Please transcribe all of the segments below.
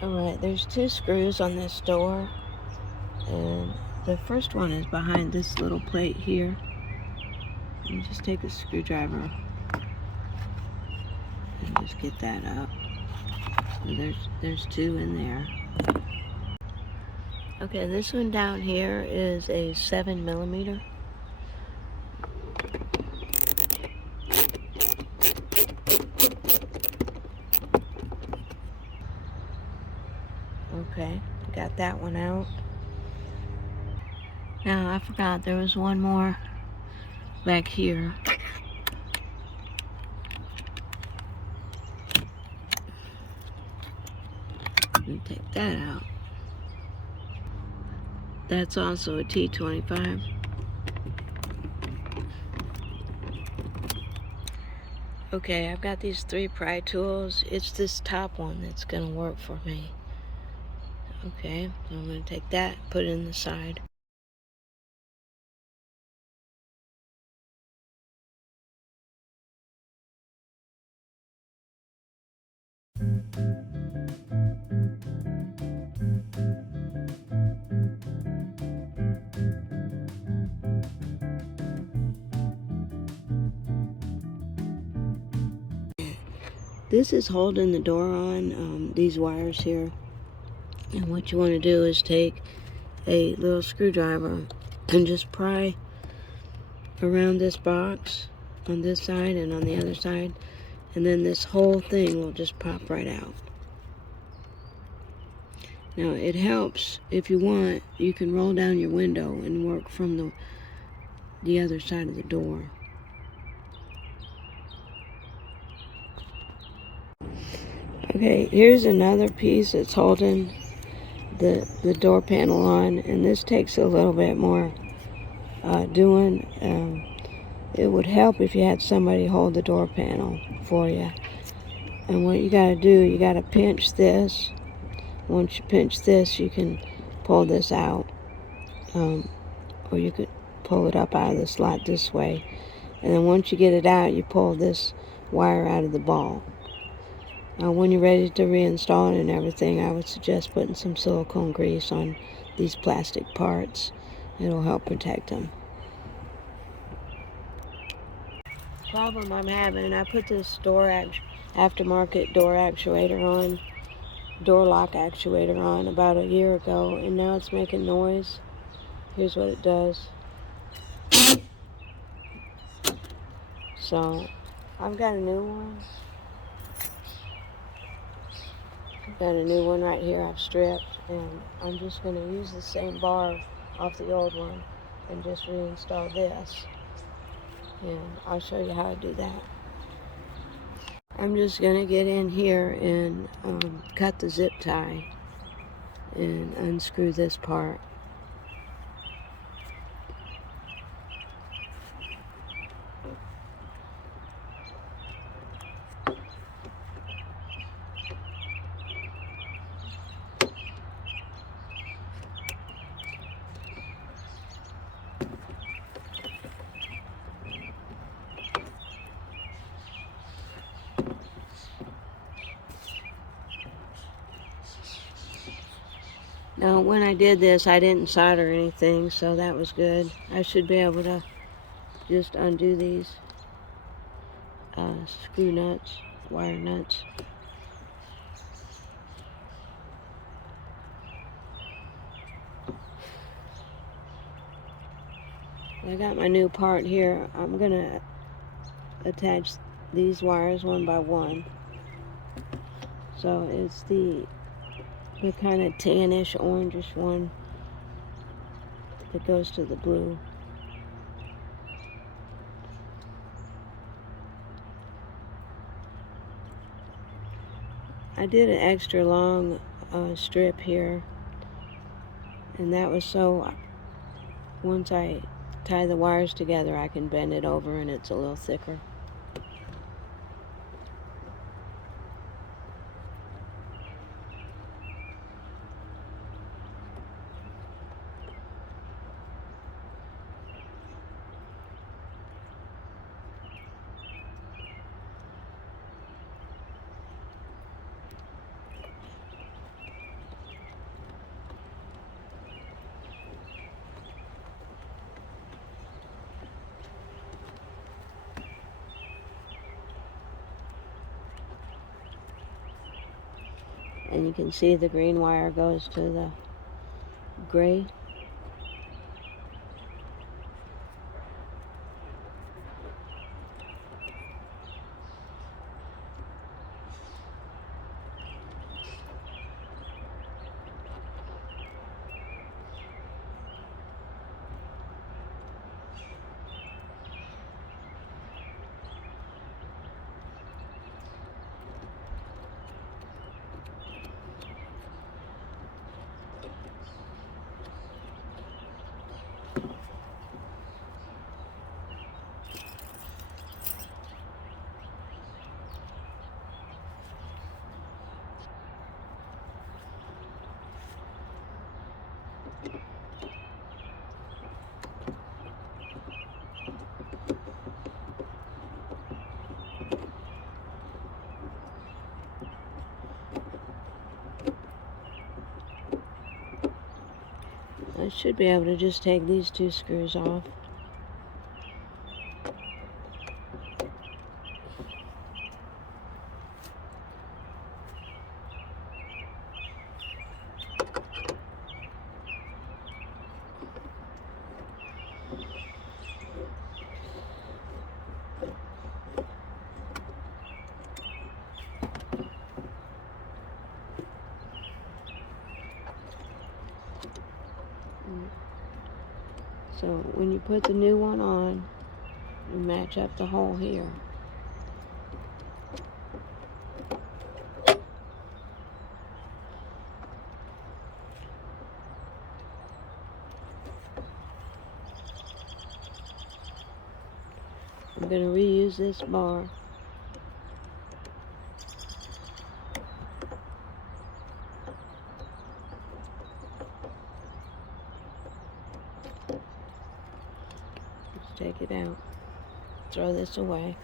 Alright, there's two screws on this door, and the first one is behind this little plate here. You just take a screwdriver and just get that up. So there's two in there. Okay, this one down here is a 7mm. Okay, got that one out. Now, I forgot there was one more back here. Let me take that out. That's also a T25. Okay, I've got these three pry tools. It's this top one that's gonna work for me. Okay, so I'm gonna take that, put it in the side. This is holding the door on, these wires here. And what you want to do is take a little screwdriver and just pry around this box on this side and on the other side, and then this whole thing will just pop right out. Now it helps, if you want, you can roll down your window and work from the other side of the door. Okay, here's another piece that's holding the door panel on, and this takes a little bit more doing. It would help if you had somebody hold the door panel for you. And what you got to do, you got to pinch this. Once you pinch this, you can pull this out, or you could pull it up out of the slot this way. And then once you get it out, you pull this wire out of the ball. When you're ready to reinstall it and everything, I would suggest putting some silicone grease on these plastic parts. It'll help protect them. Problem I'm having, I put this aftermarket door actuator on, door lock actuator on about a year ago, and now it's making noise. Here's what it does. So I've got a new one. I've got a new one right here I've stripped, and I'm just going to use the same bar off the old one and just reinstall this. And I'll show you how to do that. I'm just going to get in here and cut the zip tie and unscrew this part. Now, when I did this, I didn't solder anything, so that was good. I should be able to just undo these screw nuts, wire nuts. I got my new part here. I'm going to attach these wires one by one. So it's the kind of tannish, orangish one that goes to the blue. I did an extra long strip here, and that was so once I tie the wires together, I can bend it over and it's a little thicker. And you can see the green wire goes to the gray. I should be able to just take these 2 screws off. So when you put the new one on, you match up the hole here. I'm going to reuse this bar. Let's take it out. Throw this away.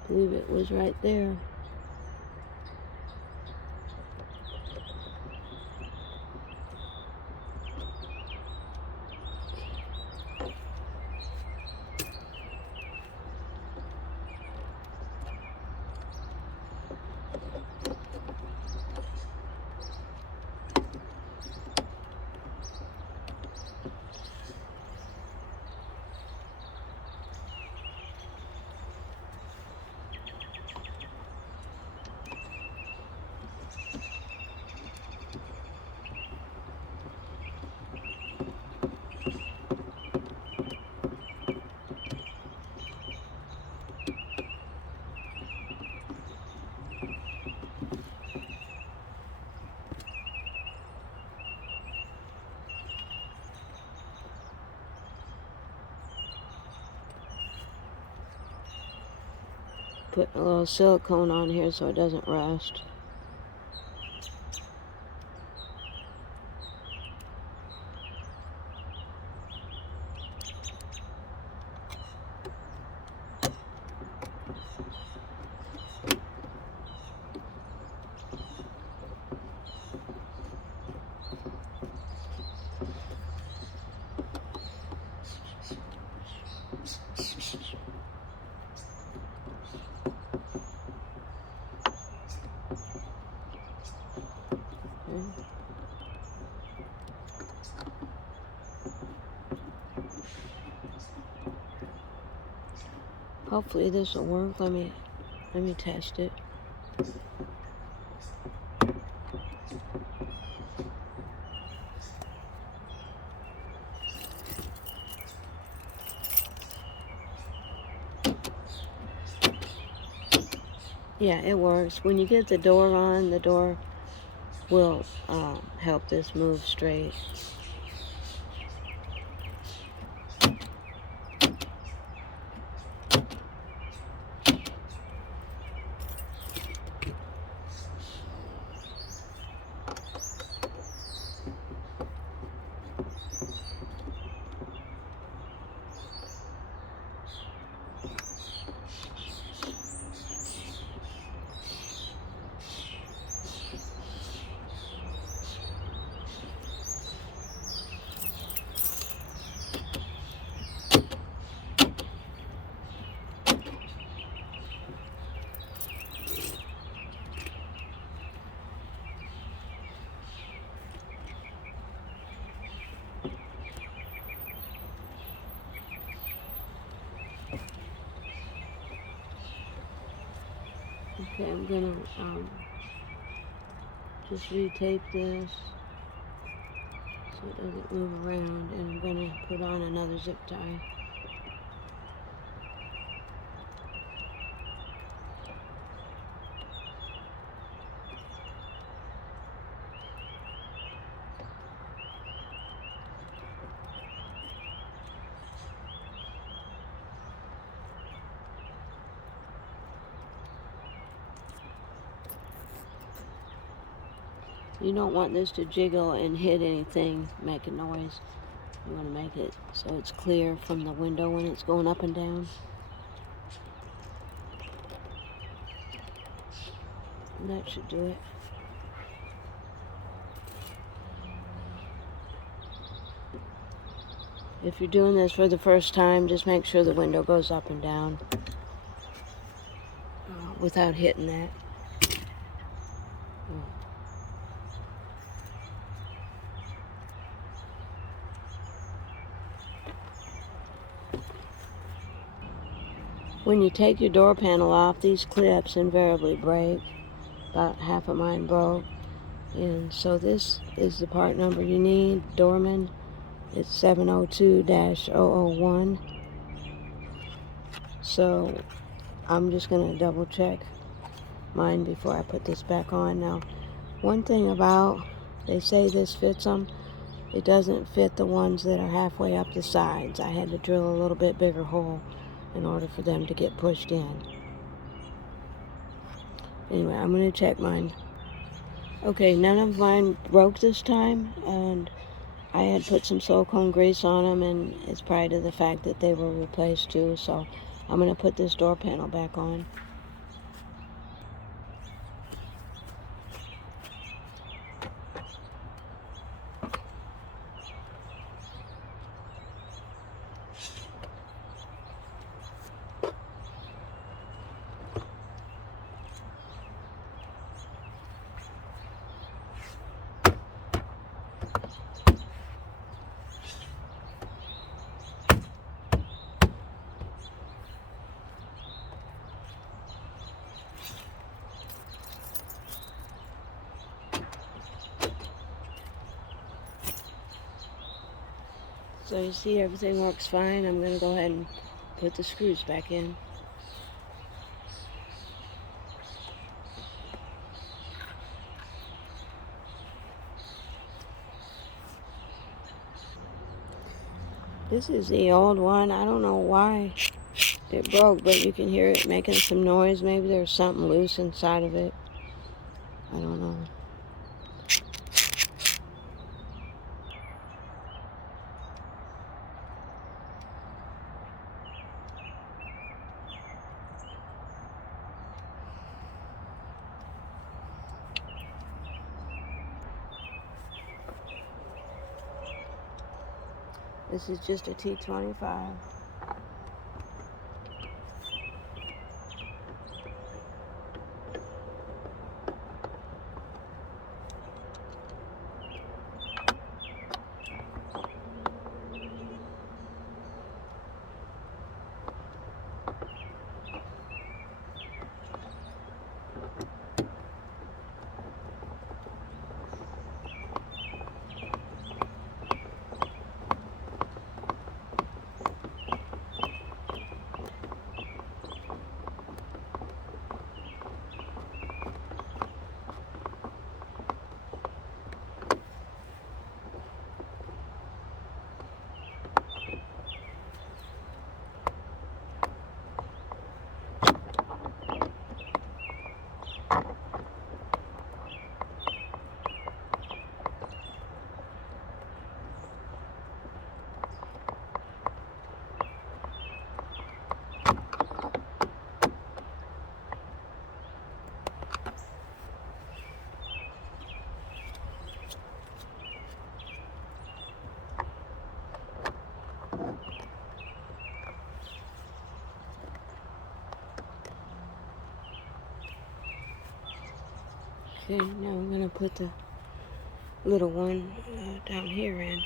I believe it was right there. Put a little silicone on here so it doesn't rust. Hopefully this will work. Let me test it. Yeah, it works. When you get the door on, the door will help this move straight. Okay, I'm gonna just retape this so it doesn't move around, and I'm gonna put on another zip tie. You don't want this to jiggle and hit anything, make a noise. You want to make it so it's clear from the window when it's going up and down. And that should do it. If you're doing this for the first time, just make sure the window goes up and down without hitting that. When you take your door panel off, these clips invariably break. About half of mine broke. And so this is the part number you need, Dorman. It's 702-001. So I'm just going to double check mine before I put this back on. Now, one thing about, they say this fits them, it doesn't fit the ones that are halfway up the sides. I had to drill a little bit bigger hole in order for them to get pushed in. Anyway, I'm going to check mine. Okay, none of mine broke this time, and I had put some silicone grease on them, and it's probably to the fact that they were replaced too, so I'm going to put this door panel back on. So you see everything works fine. I'm going to go ahead and put the screws back in. This is the old one. I don't know why it broke, but you can hear it making some noise. Maybe there's something loose inside of it. I don't know. This is just a T25. Okay, now I'm going to put the little one down here in.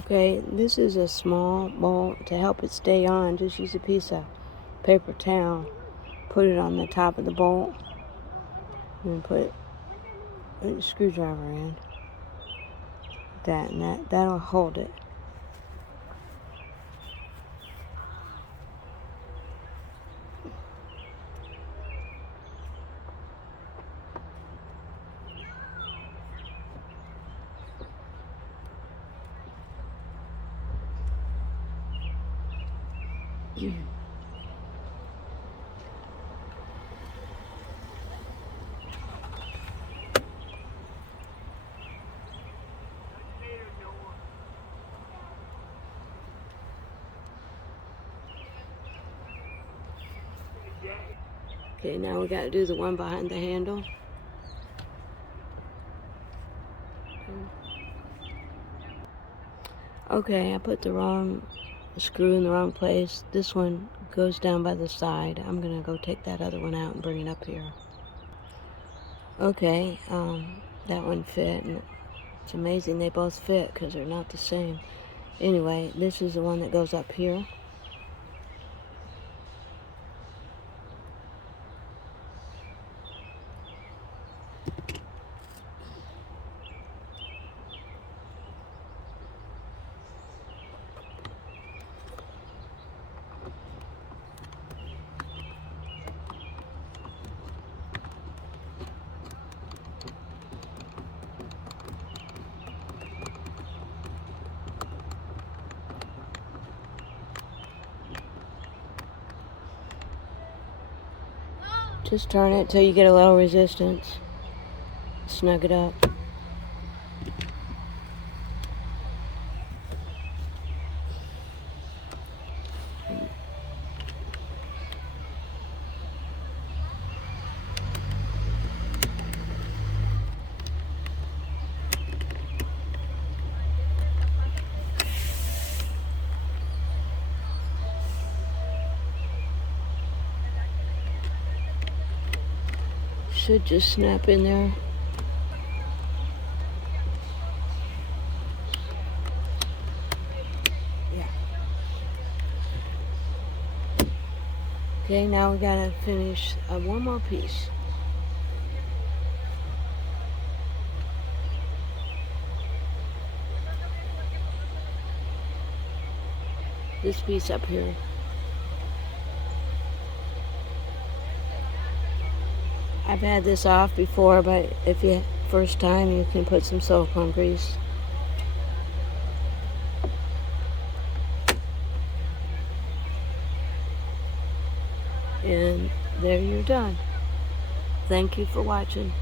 Okay, this is a small bolt. To help it stay on, just use a piece of paper towel, put it on the top of the bolt, and put a screwdriver in. That and that'll hold it. Okay, now we got to do the one behind the handle. Okay, I put the wrong screw in the wrong place. This one goes down by the side. I'm gonna go take that other one out and bring it up here. Okay, that one fit, and it's amazing they both fit because they're not the same. Anyway, this is the one that goes up here. Just turn it till you get a little resistance. Snug it up. Should just snap in there. Yeah. Okay, now we gotta finish one more piece. This piece up here. I've had this off before, but if you first time, you can put some silicone grease. And there you're done. Thank you for watching.